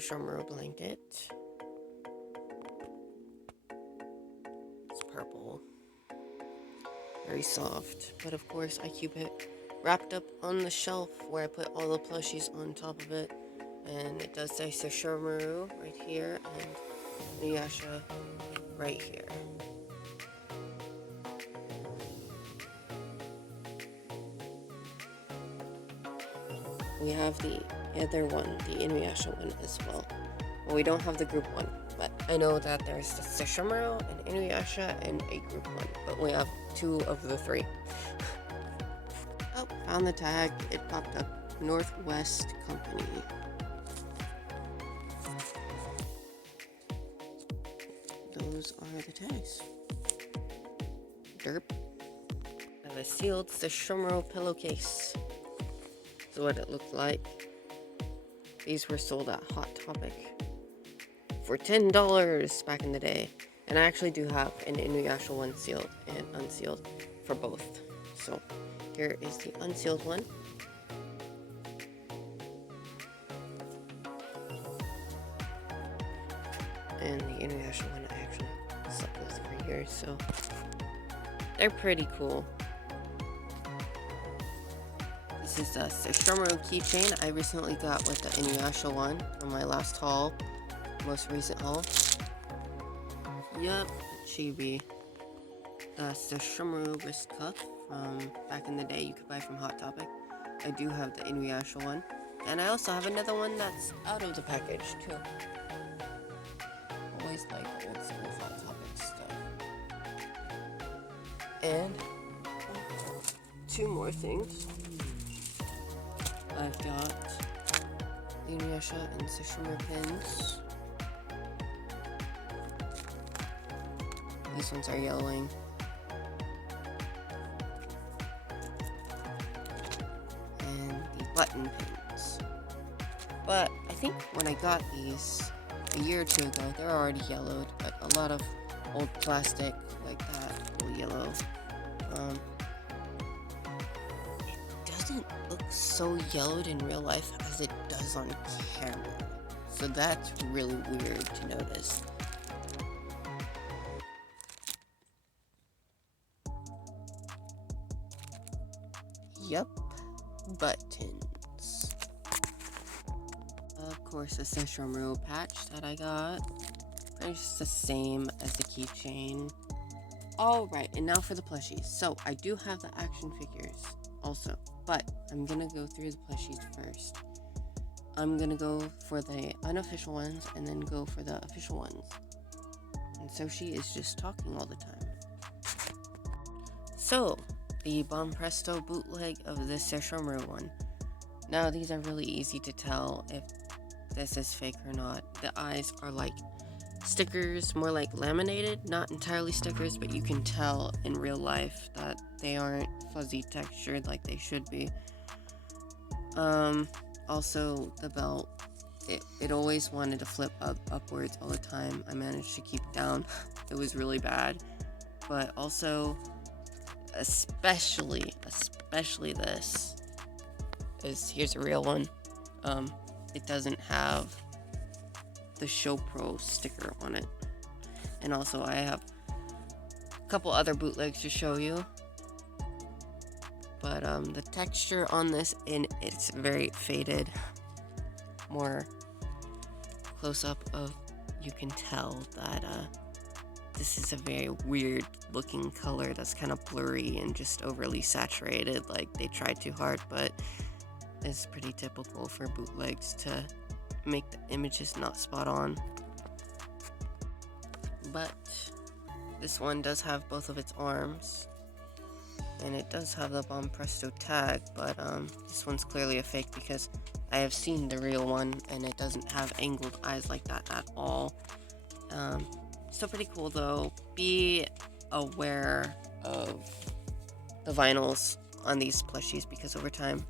Sesshoumaru blanket. It's purple. Very soft. But of course I keep it wrapped up on the shelf where I put all the plushies on top of it. And it does say Sesshoumaru right here and InuYasha right here. We have the other one, the InuYasha one as well. Well, we don't have the group one, but I know that there's the Sesshoumaru and InuYasha and a group one, but we have 2 of the 3. Oh, found the tag. It popped up. Northwest Company. Those are the tags. Derp. I have a sealed Sesshoumaru pillowcase. This is what it looked like. These were sold at Hot Topic for $10 back in the day. And I actually do have an InuYasha one sealed and unsealed for both. So here is the unsealed one. And the InuYasha one I actually slept with for years, so they're pretty cool. This is the Sesshoumaru keychain I recently got with the InuYasha one from my last haul, most recent haul. Yup, chibi. The Sesshoumaru wrist cuff from back in the day you could buy from Hot Topic. I do have the InuYasha one, and I also have another one that's out of the package too. Always like old school Hot Topic stuff. And 2 more things. I've got InuYasha and Sesshoumaru pins. These ones are yellowing. And the button pins. But I think when I got these a year or 2 ago, they're already yellowed, but a lot of old plastic like that will yellow. It doesn't look so yellowed in real life as it does on camera. So that's really weird to notice. Yup, buttons. Of course, the Sesshoumaru patch that I got. Pretty just the same as the keychain. Alright, and now for the plushies. So, I do have the action figures also, but I'm gonna go through the plushies first. I'm gonna go for the unofficial ones and then go for the official ones. And so she is just talking all the time. So, the Bon Presto bootleg of the Sesshoumaru one. Now, these are really easy to tell if this is fake or not. The eyes are like stickers, more like laminated, not entirely stickers, but you can tell in real life that they aren't fuzzy textured like they should be. Also the belt, it always wanted to flip upwards all the time. I managed to keep it down. It was really bad. But also, especially this here's a real one. It doesn't have the Show Pro sticker on it. And also I have a couple other bootlegs to show you. But the texture on this, and it's very faded. More close up of, you can tell that this is a very weird looking color that's kind of blurry and just overly saturated. Like they tried too hard, but it's pretty typical for bootlegs to make the images not spot on. But this one does have both of its arms, and it does have the Bon Presto tag, but this one's clearly a fake because I have seen the real one and it doesn't have angled eyes like that at all. Still pretty cool though. Be aware of the vinyls on these plushies because over time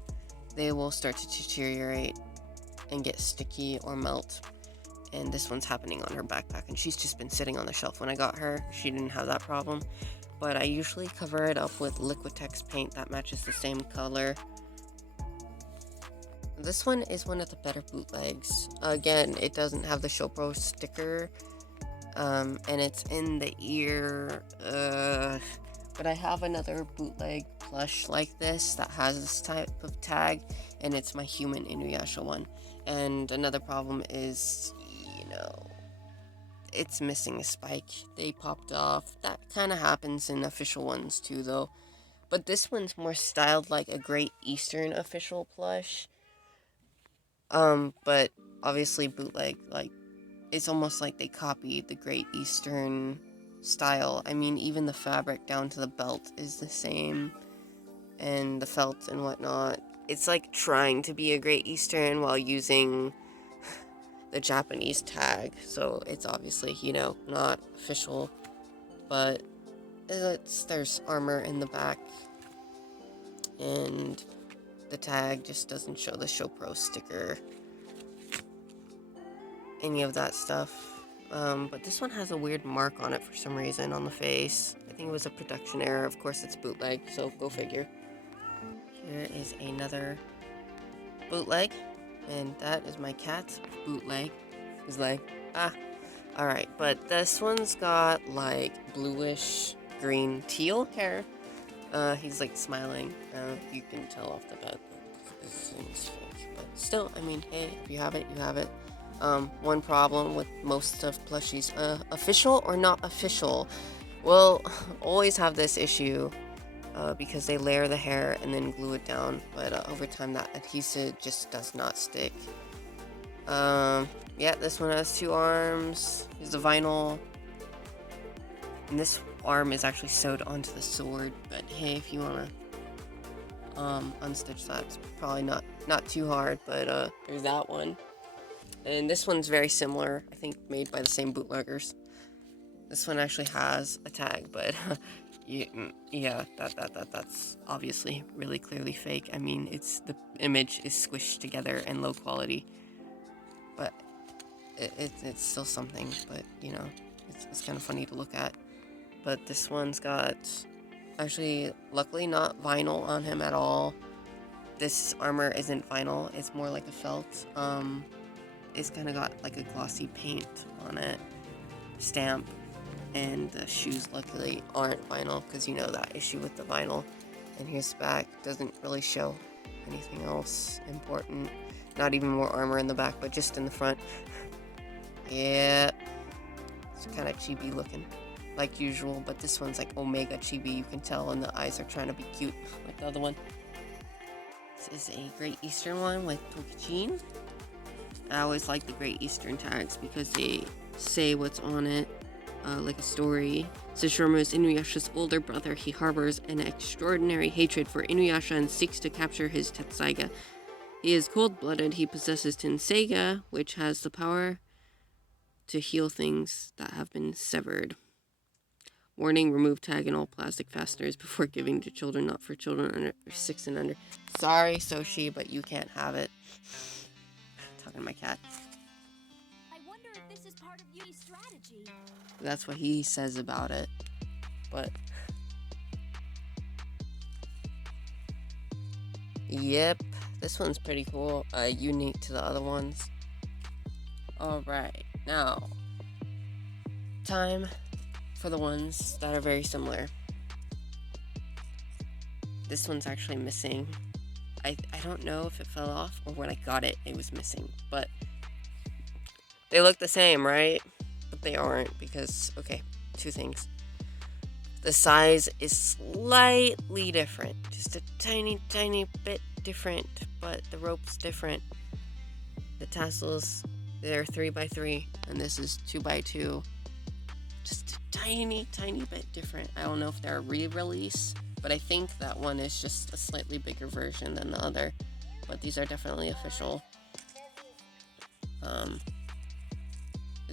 they will start to deteriorate and get sticky or melt. And this one's happening on her backpack, and she's just been sitting on the shelf. When I got her, she didn't have that problem, but I usually cover it up with Liquitex paint that matches the same color. This one is one of the better bootlegs. Again, it doesn't have the ShowPro sticker, and it's in the ear, but I have another bootleg plush like this that has this type of tag, and it's my human InuYasha one. And another problem is, it's missing a spike. They popped off. That kind of happens in official ones too, though. But this one's more styled like a Great Eastern official plush. But obviously bootleg, like, it's almost like they copied the Great Eastern style. I mean, even the fabric down to the belt is the same, and the felt and whatnot. It's like trying to be a Great Eastern while using the Japanese tag, so it's obviously, not official, but there's armor in the back, and the tag just doesn't show the ShowPro sticker, any of that stuff. But this one has a weird mark on it for some reason on the face. I think it was a production error. Of course, it's bootleg, so go figure. Here is another bootleg, and that is my cat's bootleg. He's like, alright, but this one's got like bluish green teal hair. He's like smiling. You can tell off the bat that this thing's fake, but still, I mean, hey, if you have it, you have it. One problem with most of plushies, official or not official? Well, always have this issue, because they layer the hair and then glue it down, but over time that adhesive just does not stick. Yeah, this one has 2 arms. Here's the vinyl. And this arm is actually sewed onto the sword, but hey, if you wanna unstitch that, it's probably not too hard, but there's that one. And this one's very similar, I think made by the same bootleggers. This one actually has a tag, but yeah, that's obviously really clearly fake. I mean, the image is squished together and low quality, but it's still something. But it's kind of funny to look at. But this one's got, actually, luckily not vinyl on him at all. This armor isn't vinyl, it's more like a felt. It's kind of got like a glossy paint on it, stamp, and the shoes luckily aren't vinyl, because that issue with the vinyl. And here's the back, doesn't really show anything else important. Not even more armor in the back, but just in the front. Yeah, it's kind of chibi looking, like usual, but this one's like omega chibi, you can tell, and the eyes are trying to be cute, like the other one. This is a Great Eastern one with Tokichin. I always like the Great Eastern tags because they say what's on it, like a story. Sesshoumaru is InuYasha's older brother. He harbors an extraordinary hatred for InuYasha and seeks to capture his Tetsaiga. He is cold-blooded. He possesses Tenseiga, which has the power to heal things that have been severed. Warning, remove tag and all plastic fasteners before giving to children, not for children under 6 and under. Sorry, Soshi, but you can't have it. Talking to my cat. I wonder if this is part of Yui's strategy. That's what he says about it. But yep, this one's pretty cool. Unique to the other ones. Alright, now time for the ones that are very similar. This one's actually missing. I don't know if it fell off or when I got it, it was missing. But they look the same, right? But they aren't because, okay, 2 things. The size is slightly different. Just a tiny, tiny bit different, but the rope's different. The tassels, they're 3x3, and this is 2x2. Just a tiny, tiny bit different. I don't know if they're a re-release, but I think that one is just a slightly bigger version than the other. But these are definitely official.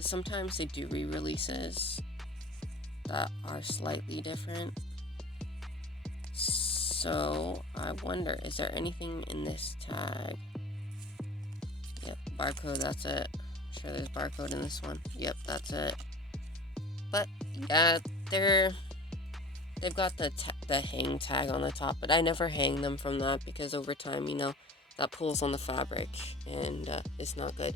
Sometimes they do re-releases that are slightly different. So I wonder, is there anything in this tag? Yep, barcode, that's it. I'm sure there's barcode in this one. Yep, that's it. But yeah, they've got the hang tag on the top, but I never hang them from that because over time, that pulls on the fabric, and it's not good.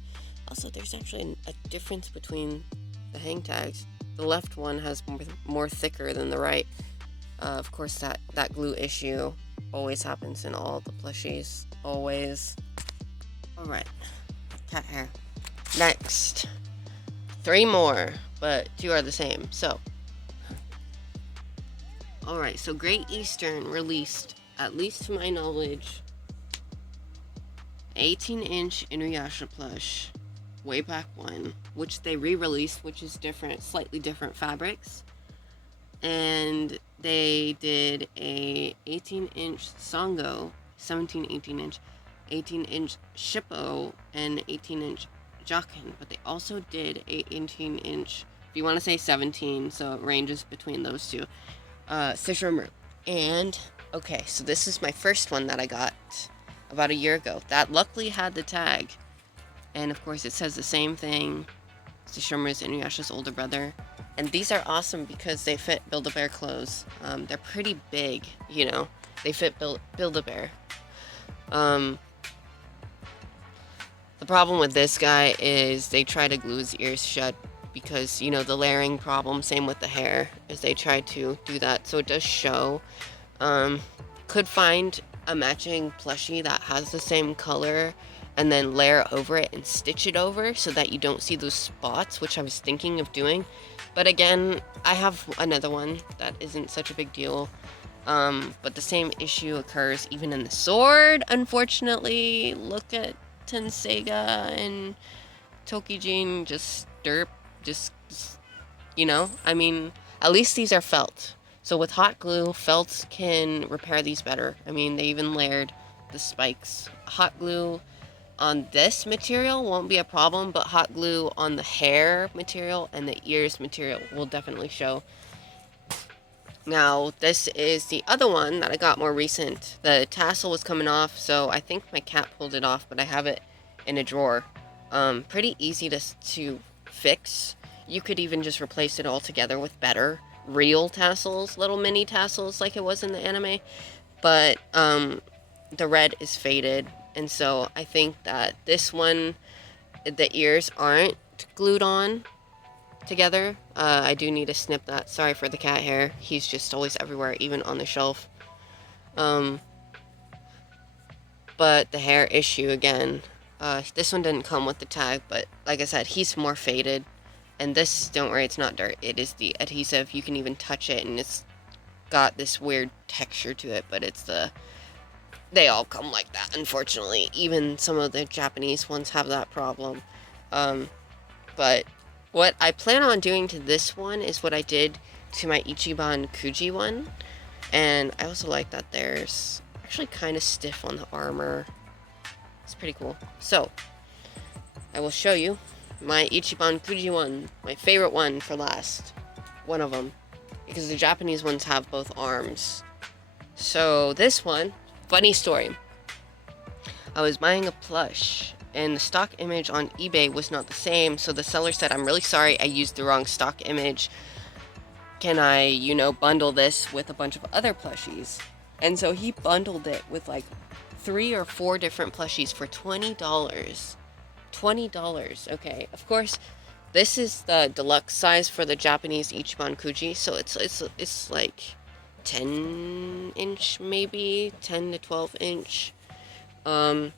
Also, there's actually a difference between the hang tags. The left one has more thicker than the right. Of course, that glue issue always happens in all the plushies. Always. Alright. Cat hair. Next. 3 more, but 2 are the same. So. Alright, so Great Eastern released, at least to my knowledge, 18-inch InuYasha plush way back when, which they re-released, which is different, slightly different fabrics. And they did a 18-inch Sango, 18-inch, 18-inch Shippo, and 18-inch Jaken. But they also did a 18-inch, if you want to say 17, so it ranges between those two, Sesshoumaru. And, okay, so this is my first one that I got about a year ago. That luckily had the tag. And, of course, it says the same thing. Sesshoumaru's InuYasha's older brother. And these are awesome because they fit Build-A-Bear clothes. They're pretty big, you know. They fit Build-A-Bear. The problem with this guy is they try to glue his ears shut because, you know, the layering problem, same with the hair, is they try to do that. So it does show. Could find a matching plushie that has the same color and then layer over it and stitch it over so that you don't see those spots, which I was thinking of doing. But again, I have another one that isn't such a big deal. But the same issue occurs even in the sword, unfortunately. Look at Tenseiga and Tokijin, just derp, just, you know? I mean, at least these are felt. So with hot glue, felt can repair these better. I mean, they even layered the spikes. Hot glue on this material won't be a problem, but hot glue on the hair material and the ears material will definitely show. Now, this is the other one that I got more recent. The tassel was coming off, so I think my cat pulled it off, but I have it in a drawer. Pretty easy to fix. You could even just replace it all together with better real tassels, little mini tassels like it was in the anime. But the red is faded, and so I think that this one, the ears aren't glued on together. I do need to snip that. Sorry for the cat hair. He's just always everywhere, even on the shelf. But the hair issue again. This one didn't come with the tag, but like I said, he's more faded. And this, don't worry, it's not dirt. It is the adhesive. You can even touch it, and it's got this weird texture to it, but it's the... They all come like that, unfortunately. Even some of the Japanese ones have that problem. But what I plan on doing to this one is what I did to my Ichiban Kuji one. And I also like that there's actually kind of stiff on the armor. It's pretty cool. So, I will show you my Ichiban Kuji one. My favorite one for last. One of them. Because the Japanese ones have both arms. So, this one, funny story. I was buying a plush, and the stock image on eBay was not the same, so the seller said, "I'm really sorry, I used the wrong stock image. Can I, you know, bundle this with a bunch of other plushies?" And so he bundled it with like 3 or 4 different plushies for $20. $20, okay. Of course, this is the deluxe size for the Japanese Ichiban Kuji, so it's like 10-inch maybe, 10 to 12-inch. But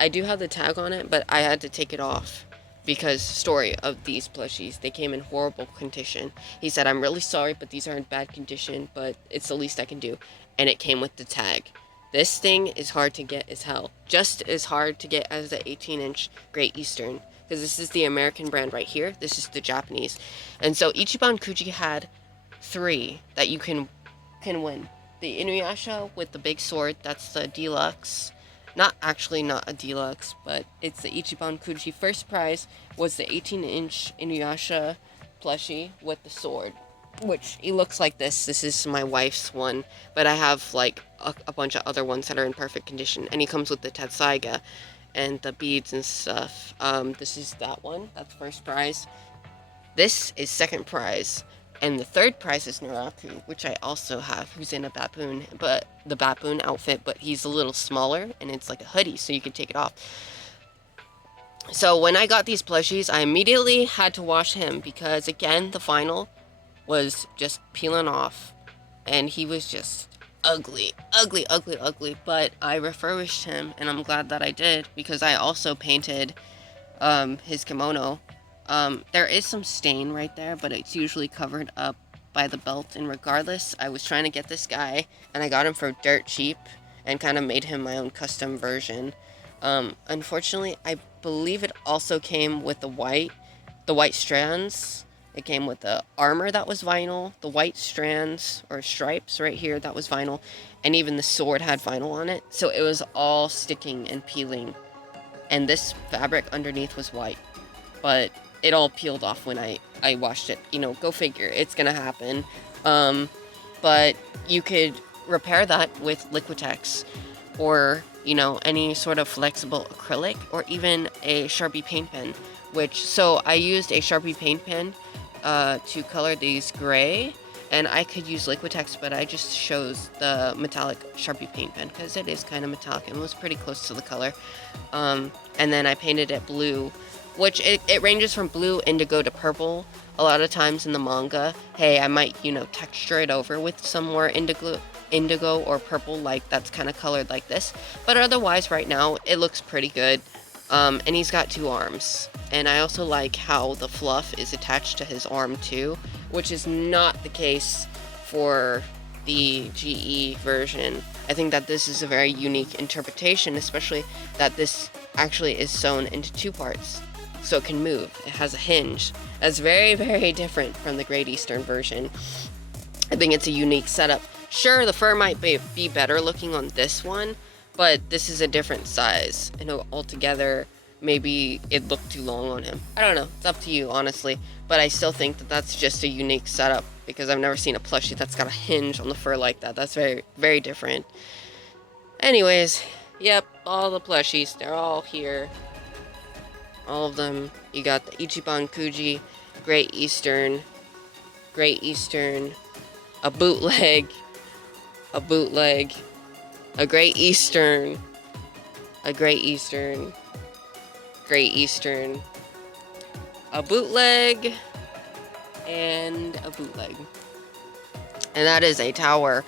I do have the tag on it, but I had to take it off because story of these plushies, they came in horrible condition. He said, "I'm really sorry, but these are in bad condition, but it's the least I can do." And it came with the tag. This thing is hard to get as hell. Just as hard to get as the 18-inch Great Eastern. Because this is the American brand right here. This is the Japanese. And so Ichiban Kuji had 3 that you can win. The InuYasha with the big sword, that's the deluxe. Not a deluxe, but it's the Ichiban Kuji. First prize was the 18-inch InuYasha plushie with the sword, which he looks like this. This is my wife's one, but I have like a bunch of other ones that are in perfect condition. And he comes with the Tenseiga and the beads and stuff. This is that one. That's first prize. This is second prize. And the third prize is Naraku, which I also have, who's in a baboon, but the baboon outfit, but he's a little smaller, and it's like a hoodie, so you can take it off. So when I got these plushies, I immediately had to wash him because, again, the vinyl was just peeling off, and he was just ugly, ugly, ugly, ugly. But I refurbished him, and I'm glad that I did because I also painted his kimono. There is some stain right there, but it's usually covered up by the belt. And regardless, I was trying to get this guy, and I got him for dirt cheap, and kind of made him my own custom version. Unfortunately, I believe it also came with the white strands. It came with the armor that was vinyl, the white strands or stripes right here that was vinyl, and even the sword had vinyl on it. So it was all sticking and peeling. And this fabric underneath was white, but it all peeled off when I washed it. You know, go figure, it's gonna happen. But you could repair that with Liquitex or, you know, any sort of flexible acrylic or even a Sharpie paint pen, so I used a Sharpie paint pen to color these gray, and I could use Liquitex, but I just chose the metallic Sharpie paint pen because it is kind of metallic and was pretty close to the color. And then I painted it blue, which it ranges from blue, indigo to purple. A lot of times in the manga, hey, I might, you know, texture it over with some more indigo or purple, like that's kind of colored like this. But otherwise, right now, it looks pretty good. And he's got 2 arms. And I also like how the fluff is attached to his arm too, which is not the case for the GE version. I think that this is a very unique interpretation, especially that this actually is sewn into 2 parts, so it can move. It has a hinge. That's very, very different from the Great Eastern version. I think it's a unique setup. Sure, the fur might be better looking on this one, but this is a different size. I know altogether, maybe it looked too long on him. I don't know. It's up to you, honestly. But I still think that that's just a unique setup because I've never seen a plushie that's got a hinge on the fur like that. That's very, very different. Anyways, yep, all the plushies, they're all here. All of them. You got the Ichiban Kuji, Great Eastern, a bootleg, a Great Eastern, Great Eastern, a bootleg, and a bootleg. And that is a tower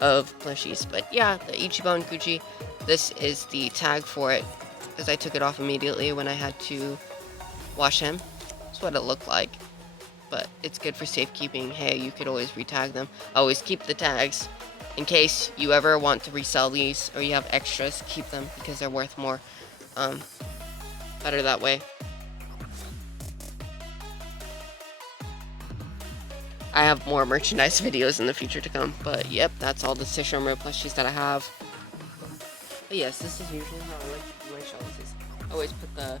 of plushies. But yeah, the Ichiban Kuji, this is the tag for it, because I took it off immediately when I had to wash him. That's what it looked like. But it's good for safekeeping. Hey, you could always retag them. Always keep the tags. In case you ever want to resell these or you have extras, keep them because they're worth more. Better that way. I have more merchandise videos in the future to come, but yep, that's all the Sesshoumaru plushies that I have. But yes, this is usually how I like to do my shelves. Is always put the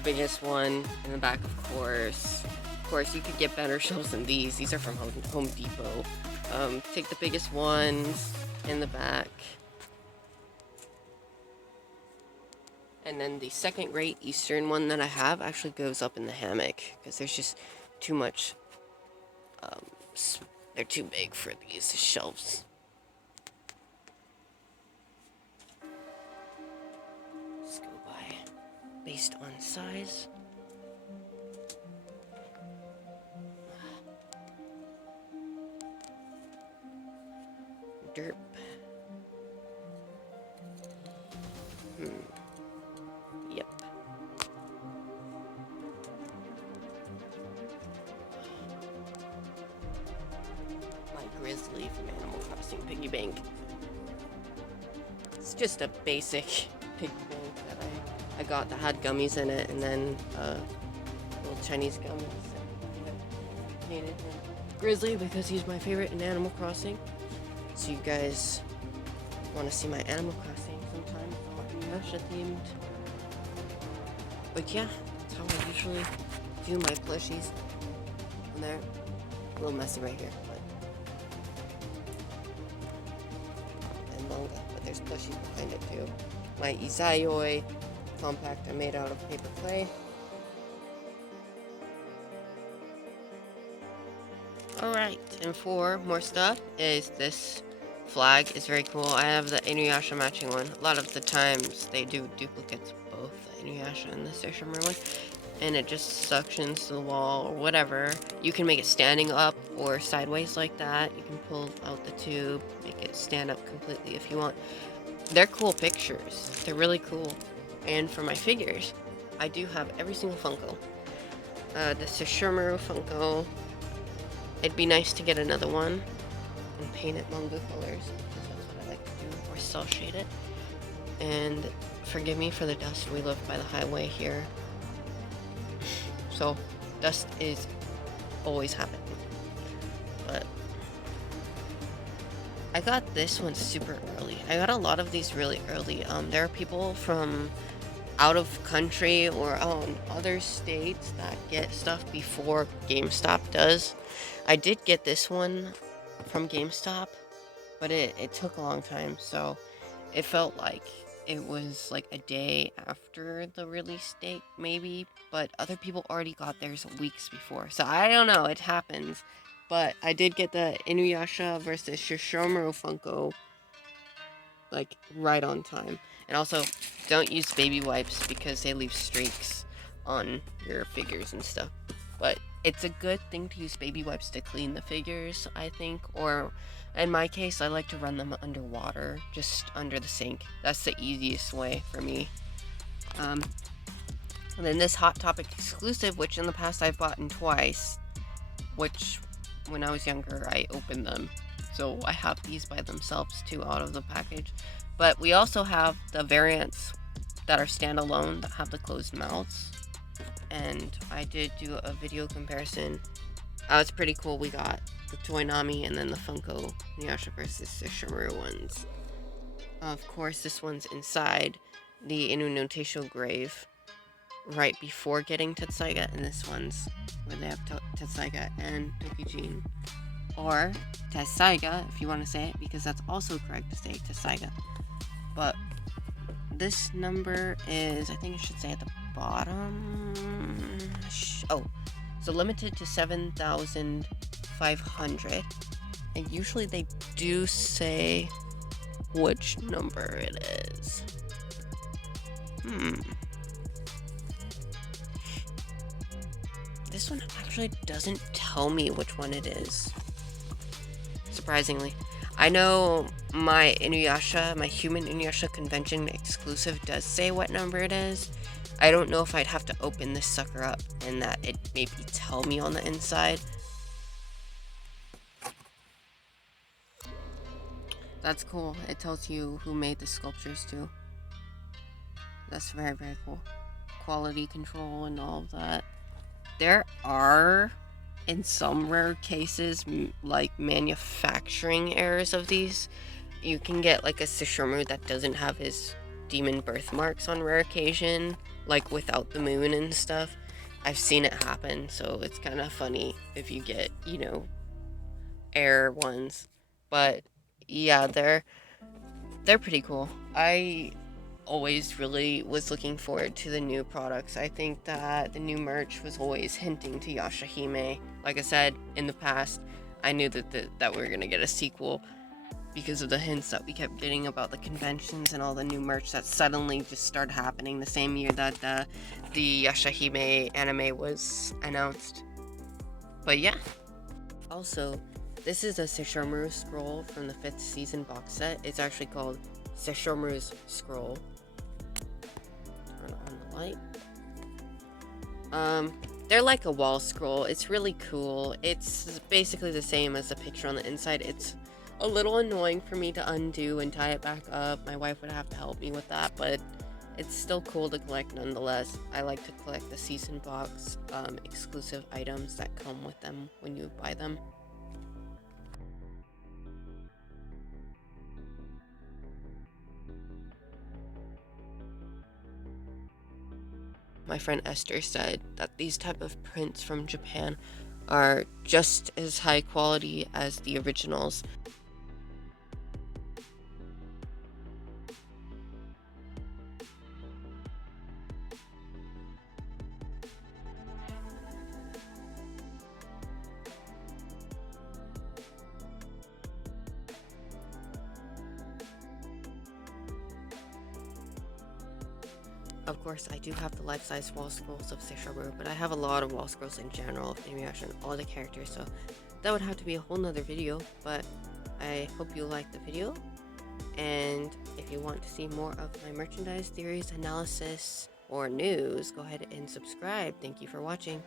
biggest one in the back, of course. Of course, you could get better shelves than these. These are from Home Depot. Take the biggest ones in the back. And then the second Great Eastern one that I have actually goes up in the hammock because there's just too much. They're too big for these shelves. Let's go by based on size. Derp. Yep. My Grizzly from Animal Crossing piggy bank. It's just a basic piggy bank that I got that had gummies in it, and then little Chinese gummies. I needed Grizzly because he's my favorite in Animal Crossing. So you guys want to see my Animal Crossing sometime? InuYasha themed. But yeah, that's how I usually do my plushies. And they're a little messy right here, but and manga, but there's plushies behind it too. My Izayoi compact I made out of paper clay. Alright, and for more stuff is this flag is very cool. I have the InuYasha matching one. A lot of the times they do duplicates of both the InuYasha and the Sesshoumaru one. And it just suctions to the wall or whatever. You can make it standing up or sideways like that. You can pull out the tube, make it stand up completely if you want. They're cool pictures. They're really cool. And for my figures, I do have every single Funko. The Sesshoumaru Funko. It'd be nice to get another one and paint it manga colors, because that's what I like to do, or cel shade it. And forgive me for the dust. We live by the highway here, so dust is always happening. But I got this one super early. I got a lot of these really early. There are people from out of country or other states that get stuff before GameStop does. I did get this one from GameStop, but it took a long time, so it felt like it was like a day after the release date, maybe, but other people already got theirs weeks before, so I don't know, it happens. But I did get the InuYasha versus Sesshoumaru Funko like right on time. And also, don't use baby wipes because they leave streaks on your figures and stuff. But it's a good thing to use baby wipes to clean the figures, I think. Or in my case, I like to run them underwater, just under the sink. That's the easiest way for me. And then this Hot Topic exclusive, which in the past I've bought twice, which when I was younger I opened them. So I have these by themselves too out of the package. But we also have the variants that are standalone that have the closed mouths. And I did do a video comparison. It's pretty cool. We got the Toy Nami and then the Funko InuYasha versus Sesshoumaru ones. Of course, this one's inside the Inu Notatio grave right before getting Tetsaiga, and this one's where they have Tetsaiga and Tokijin. Or Tetsaiga, if you want to say it, because that's also correct to say Tetsaiga. But this number is, I think it should say at the bottom. Oh, so limited to 7,500. And usually they do say which number it is. This one actually doesn't tell me which one it is. Surprisingly. I know my InuYasha, my human InuYasha convention exclusive does say what number it is. I don't know if I'd have to open this sucker up and that it maybe tell me on the inside. That's cool. It tells you who made the sculptures too. That's very, very cool. Quality control and all of that. There are, in some rare cases, like manufacturing errors of these. You can get like a Sesshoumaru that doesn't have his demon birthmarks on rare occasion, like without the moon and stuff. I've seen it happen, so it's kind of funny if you get, error ones. But yeah, they're pretty cool. I always really was looking forward to the new products. I think that the new merch was always hinting to Yashahime. Like I said in the past, I knew that we were gonna get a sequel because of the hints that we kept getting about the conventions and all the new merch that suddenly just started happening the same year that the Yashahime anime was announced. But yeah. Also, this is a Sesshoumaru scroll from the 5th season box set. It's actually called Sesshoumaru's Scroll. Turn on the light. They're like a wall scroll. It's really cool. It's basically the same as the picture on the inside. It's a little annoying for me to undo and tie it back up. My wife would have to help me with that, but it's still cool to collect nonetheless. I like to collect the season box exclusive items that come with them when you buy them. My friend Esther said that these type of prints from Japan are just as high quality as the originals. Of course, I do have the life-size wall scrolls of Sesshoumaru, but I have a lot of wall scrolls in general of InuYasha and all the characters, so that would have to be a whole nother video, but I hope you liked the video. And if you want to see more of my merchandise theories, analysis, or news, go ahead and subscribe. Thank you for watching.